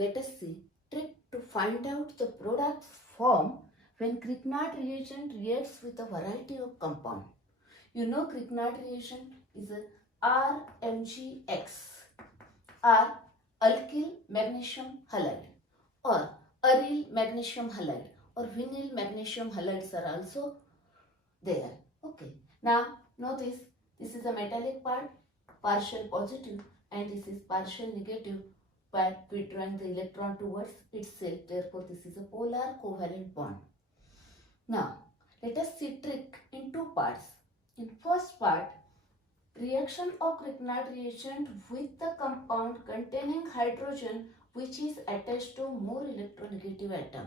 let us see trick to find out the product form when Grignard reagent reacts with a variety of compound. You know Grignard reagent is a RMgX, R alkyl magnesium halide or aryl magnesium halide or vinyl magnesium halides are also there. Okay. Now notice this is a metallic part, partial positive, and this is partial negative by withdrawing the electron towards itself. Therefore, this is a polar covalent bond. Now, let us see trick in two parts. In first part, reaction of Grignard reagent with the compound containing hydrogen which is attached to more electronegative atom.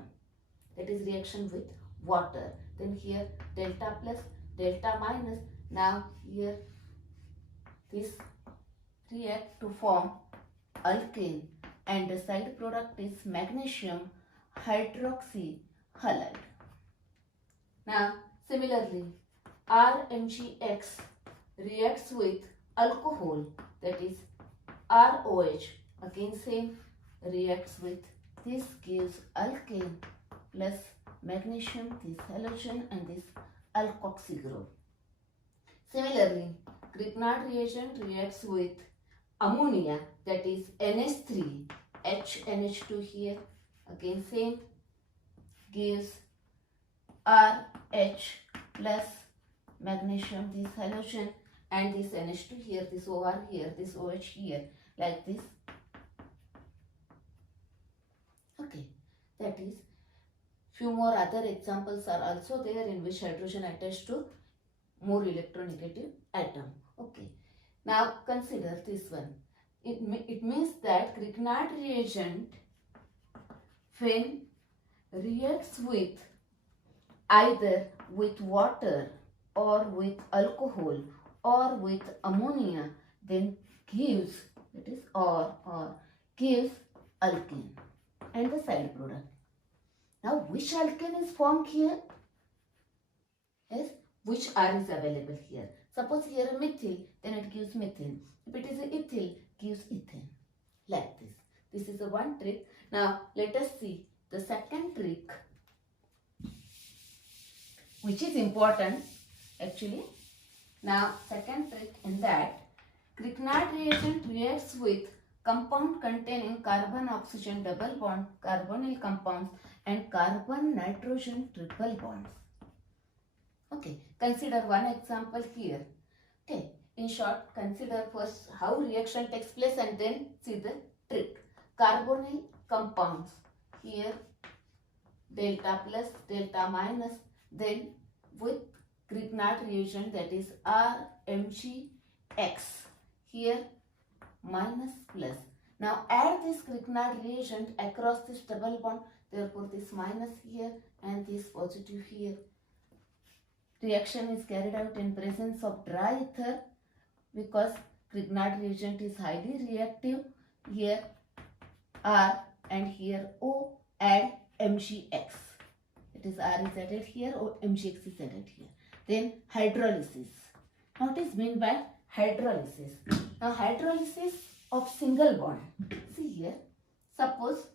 That is reaction with water. Then here delta plus, delta minus. Now here this react to form alkane and the side product is magnesium hydroxyhalide. Now similarly RMgX reacts with alcohol, that is ROH, again same, reacts with this, gives alkane plus magnesium, this halogen and this alkoxy group. Similarly, Grignard reagent reacts with ammonia, that is NH3, HNH2 here, again same, gives RH plus magnesium, this halogen and this NH2 here, this OR here, this OH here, like this. Okay, that is, few more other examples are also there in which hydrogen attached to more electronegative atom. Okay, now consider this one. It means that Grignard reagent when reacts with either with water or with alcohol or with ammonia, then gives, that is or gives alkane and the side product. Now which alkane is formed here? Yes, which R is available here? Suppose here a methyl, then it gives methane. If it is a ethyl, gives ethane. Like this. This is the one trick. Now let us see the second trick, which is important actually. Now second trick in that, Grignard reagent reacts with compound containing carbon-oxygen double bond, carbonyl compounds and carbon-nitrogen triple bonds. Okay, consider one example here. Okay, in short, consider first how reaction takes place and then see the trick. Carbonyl compounds, here delta plus, delta minus, then with Grignard reagent, that is RMgX, here minus plus. Now add this Grignard reagent across this double bond, therefore this minus here and this positive here. Reaction is carried out in presence of dry ether because Grignard reagent is highly reactive. Here R and here O, add MgX. It is R is added here, or MgX is added here. Then hydrolysis. Now what is meant by hydrolysis? Now hydrolysis of single bond. See here, suppose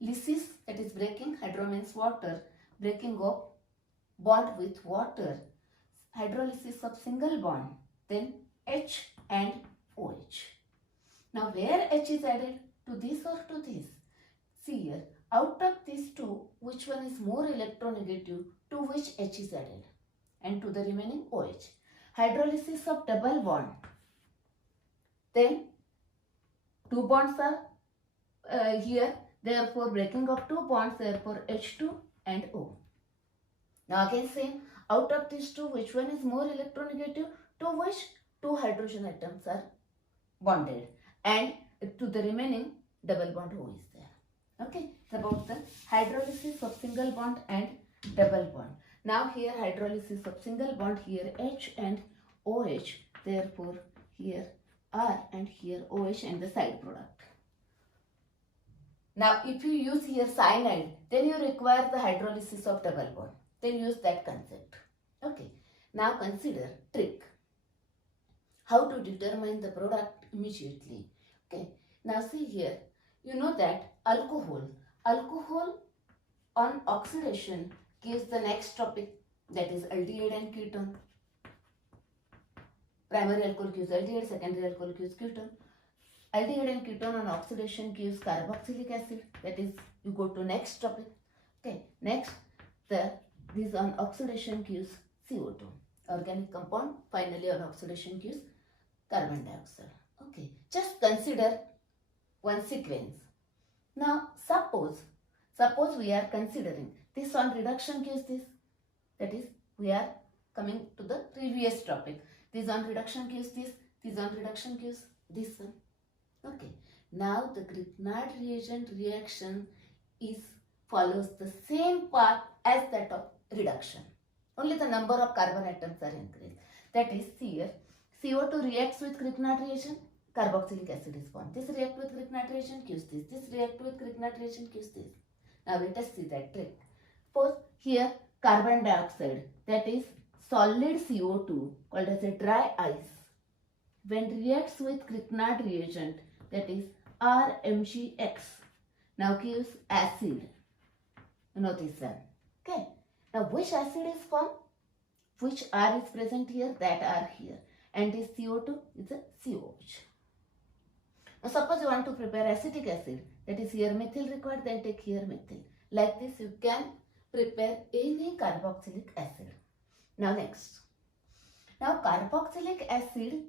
lysis, that is breaking, hydro means water, breaking of bond with water, hydrolysis of single bond, then H and OH. Now where H is added, to this or to this? See here, out of these two, which one is more electronegative, to which H is added, and to the remaining OH. Hydrolysis of double bond, then two bonds are here, therefore breaking of two bonds, therefore H2 and O. Now again same, out of these two, which one is more electronegative, to which two hydrogen atoms are bonded, and to the remaining double bond O is there. Okay, it's about the hydrolysis of single bond and double bond. Now here hydrolysis of single bond, here H and OH, therefore here R and here OH and the side product. Now if you use here cyanide, then you require the hydrolysis of double bond. Then use that concept. Okay, now consider trick. How to determine the product immediately. Okay, now see here, you know that alcohol on oxidation gives the next topic, that is aldehyde and ketone. Primary alcohol gives aldehyde, secondary alcohol gives ketone. Aldehyde and ketone on oxidation gives carboxylic acid. That is, you go to next topic. Okay, next, this on oxidation gives CO2, organic compound. Finally, on oxidation gives carbon dioxide. Okay, just consider one sequence. Now, suppose we are considering this on reduction gives this. That is, we are coming to the previous topic. This on reduction gives this. This on reduction gives this one. Okay. Now the Grignard reagent reaction follows the same path as that of reduction. Only the number of carbon atoms are increased. That is, here CO2 reacts with Grignard reagent, carboxylic acid is formed. This react with Grignard reagent gives this. This react with Grignard reagent gives this. Now let us see that trick. Suppose here carbon dioxide, that is solid CO2 called as a dry ice, when reacts with Grignard reagent, that is RMgX, now gives acid. You know this one. Okay. Now which acid is formed? Which R is present here? That R here. And this CO2 is a COH. Now suppose you want to prepare acetic acid, that is here methyl required, then take here methyl. Like this you can prepare any carboxylic acid. Now next. Now carboxylic acid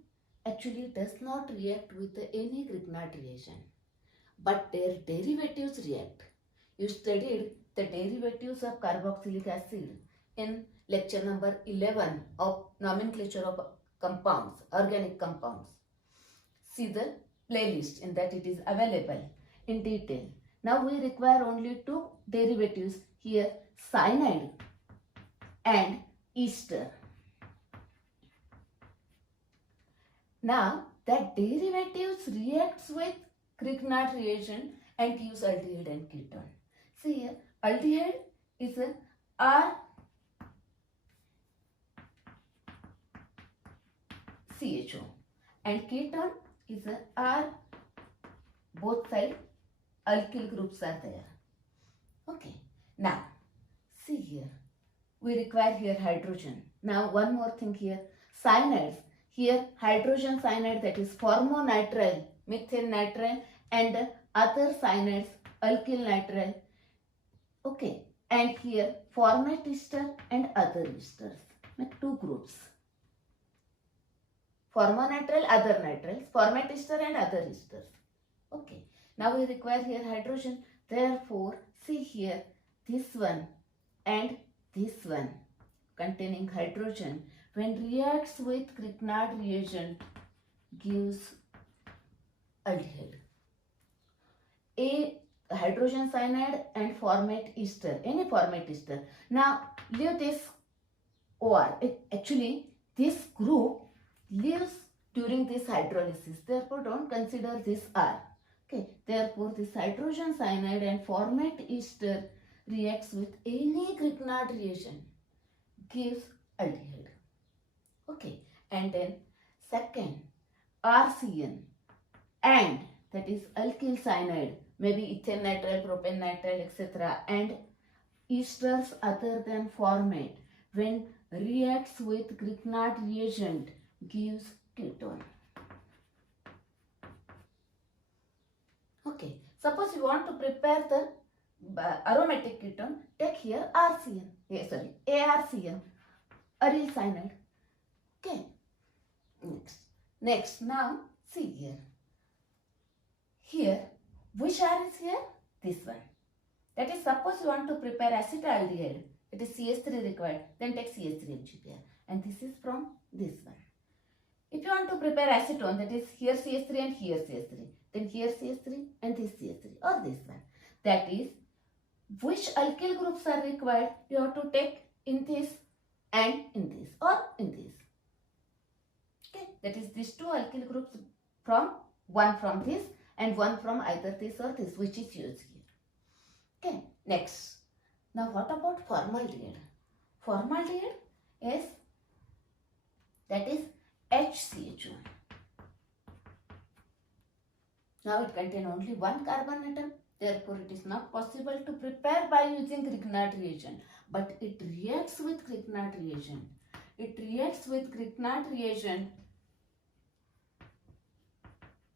actually does not react with any Grignard reagent, but their derivatives react. You studied the derivatives of carboxylic acid in lecture number 11 of nomenclature of compounds, organic compounds. See the playlist, in that it is available in detail. Now we require only two derivatives here, cyanide and ester. Now that derivatives reacts with Grignard reagent and gives aldehyde and ketone. See here, aldehyde is a R CHO and ketone is a R, both sides alkyl groups are there. Okay, now see here, we require here hydrogen. Now one more thing here, cyanides. Here hydrogen cyanide, that is formonitrile, methyl nitrile, and other cyanides, alkyl nitrile. Okay, and here formate ester and other esters. Make two groups. Formonitrile, other nitriles, formate ester and other esters. Okay, now we require here hydrogen. Therefore, see here this one and this one containing hydrogen, when reacts with Grignard reagent, gives aldehyde. A hydrogen cyanide and formate ester, any formate ester. Now leave this OR. Actually this group leaves during this hydrolysis. Therefore don't consider this R. Okay. Therefore this hydrogen cyanide and formate ester reacts with any Grignard reagent, gives aldehyde. Okay, and then second, RCN, and that is alkyl cyanide, maybe ethyl nitrile, propane nitrile, etc., and esters other than formate, when reacts with Grignard reagent, gives ketone. Okay, suppose you want to prepare the aromatic ketone, take here RCN, ARCN, aryl cyanide. Okay, next, now see here. Here, which R is here? This one. That is, suppose you want to prepare acetaldehyde, it is CS3 required, then take CS3HCl, and this is from this one. If you want to prepare acetone, that is here CS3 and here CS3, then here CS3 and this CS3, or this one. That is, which alkyl groups are required, you have to take in this and in this, or in this. Okay, that is these two alkyl groups, from one from this and one from either this or this, which is used here. Okay, next. Now what about formaldehyde? Formaldehyde is, that is HCHO. Now it contains only one carbon atom. Therefore, it is not possible to prepare by using Grignard reagent. But it reacts with Grignard reagent. It reacts with Grignard reagent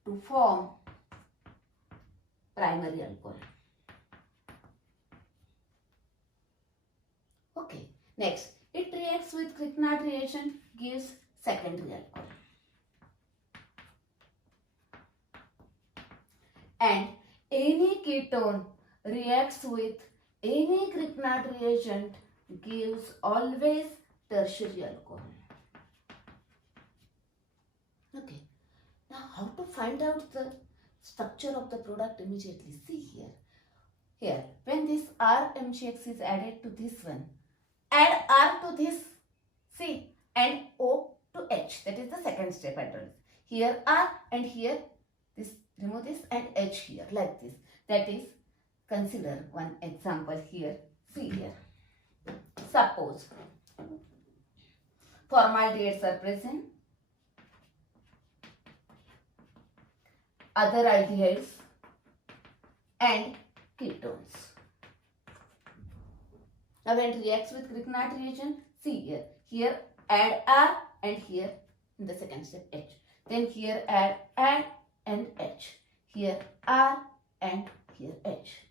to form primary alcohol. Okay. Next, it reacts with Grignard reagent, gives secondary alcohol. And any ketone reacts with any Grignard reagent gives always tertiary alcohol. Okay. Now how to find out the structure of the product immediately? See here. Here, when this RMgx is added to this one, add R to this, see, and O to H. That is the second step I told you. Here R and here this, remove this and H here like this. That is, consider one example here. See here. Suppose formaldehydes are present, other aldehydes and ketones. Now when it reacts with Grignard reagent, see here. Here add R and here in the second step H. Then here add and H. Here R and here H.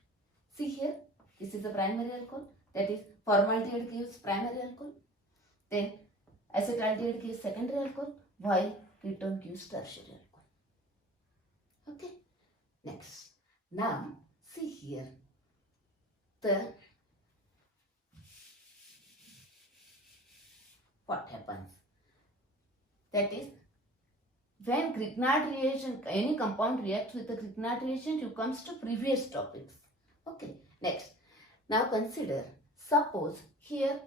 See here, this is the primary alcohol. That is, formaldehyde gives primary alcohol. Then acetaldehyde gives secondary alcohol, while ketone gives tertiary alcohol. Okay. Next. Now see here. What happens? That is, when Grignard reagent, any compound reacts with the Grignard reagent, you comes to previous topics. Okay. Next. Now consider, suppose here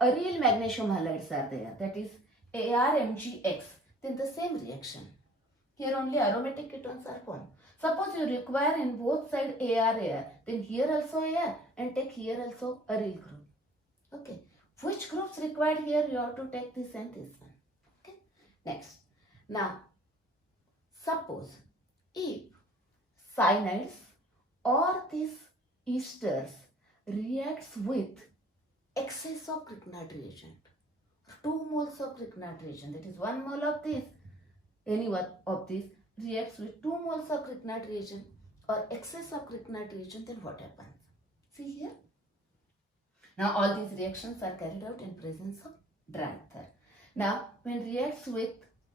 aryl magnesium halides are there, that is ARMgX, then the same reaction. Here only aromatic ketones are formed. Suppose you require in both sides AR, then here also AR and take here also aryl group. Okay. Which groups required here? You have to take this and this one. Okay. Next. Now, suppose if cyanides or these esters reacts with excess of Grignard reagent, 2 moles of Grignard reagent, that is 1 mole of this, any one of these reacts with 2 moles of Grignard reagent or excess of Grignard reagent, then what happens? See here. Now all these reactions are carried out in presence of dry ether. Now when reacts with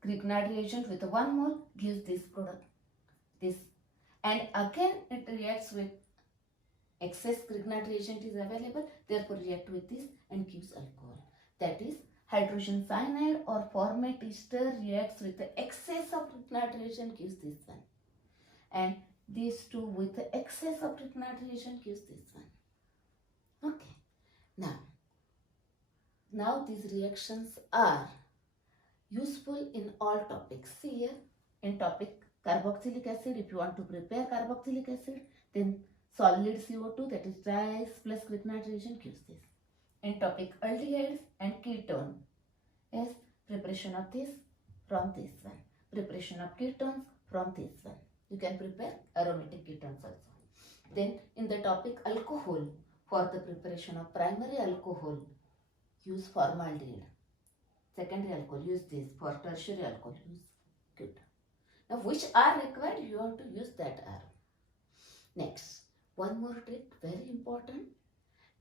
Grignard reagent with 1 mole, gives this product, this, and again it reacts with excess Grignard reagent is available, therefore react with this and gives alcohol. That is, hydrogen cyanide or formate ester reacts with the excess of Grignard reagent, gives this one, and these two with the excess of Grignard reagent gives this one. Okay. Now these reactions are useful in all topics. See here, in topic carboxylic acid, if you want to prepare carboxylic acid, then solid CO2, that is dry ice plus Grignard reagent, gives this. In topic aldehydes and ketone, yes, preparation of this from this one, preparation of ketones from this one. You can prepare aromatic ketones also. Then in the topic alcohol, for the preparation of primary alcohol, use formaldehyde. Secondary alcohol, use this. For tertiary alcohol, use ketone. Now which are required, you have to use that R. Next, one more trick, very important.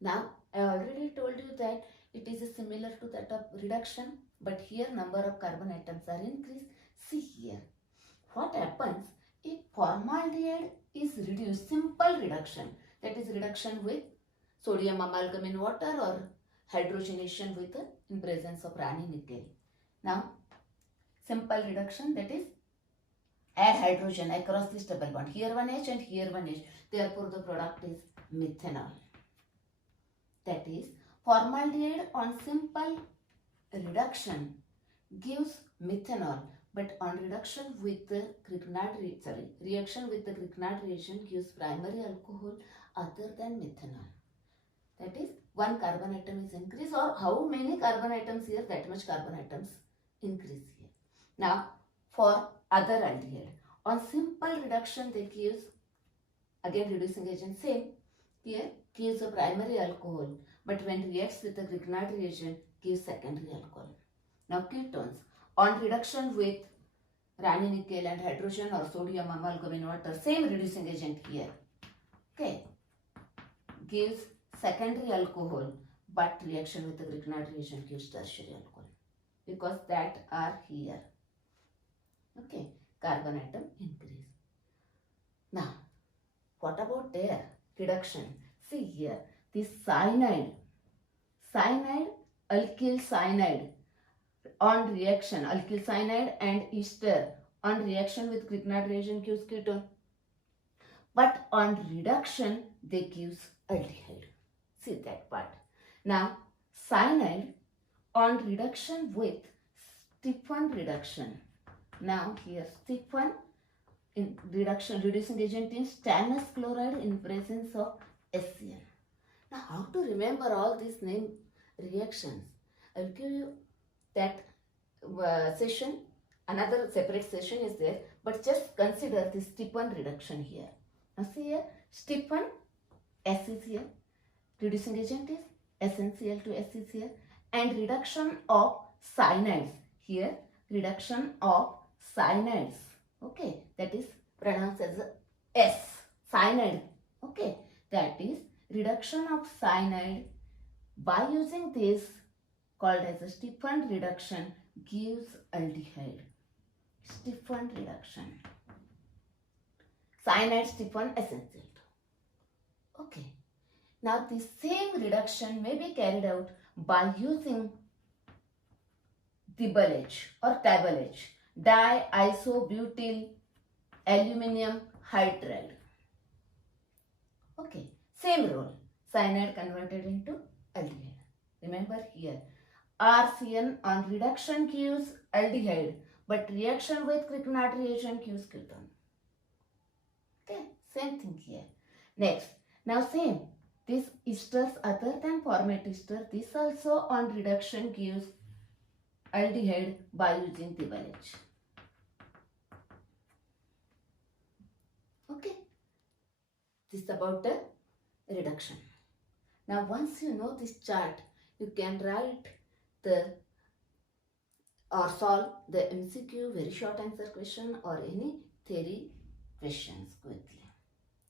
Now I already told you that it is similar to that of reduction, but here number of carbon atoms are increased. See here, what happens if formaldehyde is reduced, simple reduction, that is reduction with sodium amalgam in water or hydrogenation with the in presence of Rani nickel. Now simple reduction, that is add hydrogen across this double bond, here one H and here one H, therefore the product is methanol. That is, formaldehyde on simple reduction gives methanol, but on reduction with the Grignard reaction with the Grignard reagent gives primary alcohol other than methanol. That is, one carbon atom is increased, or how many carbon atoms here, that much carbon atoms increase here. Now for other aldehyde, On simple reduction, they gives, again reducing agent same, here gives a primary alcohol, but when reacts with the Grignard reagent, gives secondary alcohol. Now ketones, on reduction with Rani nickel and hydrogen or sodium amalgam in water, same reducing agent here, okay, gives secondary alcohol, but reaction with the Grignard reagent gives tertiary alcohol, because that are here, okay, carbon atom increase. Now, what about their reduction? See here, this cyanide, alkyl cyanide on reaction, alkyl cyanide and ester on reaction with Grignard reagent gives ketone, but on reduction they gives aldehyde. See that part. Now cyanide on reduction with Stephan reduction. Now here Stephan in reduction, reducing agent is stannous chloride in presence of HCl. Now how to remember all these name reactions? I will give you that session, another separate session is there, but just consider this Stephan reduction here. Now see here, Stephan S is here, reducing agent is SnCl to SeCl, and reduction of cyanides here, reduction of cyanides, okay, that is pronounced as S, cyanide, okay, that is reduction of cyanide by using this called as a Stephan reduction gives aldehyde. Stephan reduction, cyanide Stephan SnCl. Okay, now the same reduction may be carried out by using double H or double H, diisobutyl aluminum hydride. Okay, same role, cyanide converted into aldehyde. Remember here, RCN on reduction gives aldehyde, but reaction with Grignard reagent gives ketone. Okay, same thing here. Next, now same, this esters other than formate ester, this also on reduction gives aldehyde by using double H. Okay, this is about the reduction. Now once you know this chart, you can write the or solve the MCQ very short answer question or any theory questions quickly.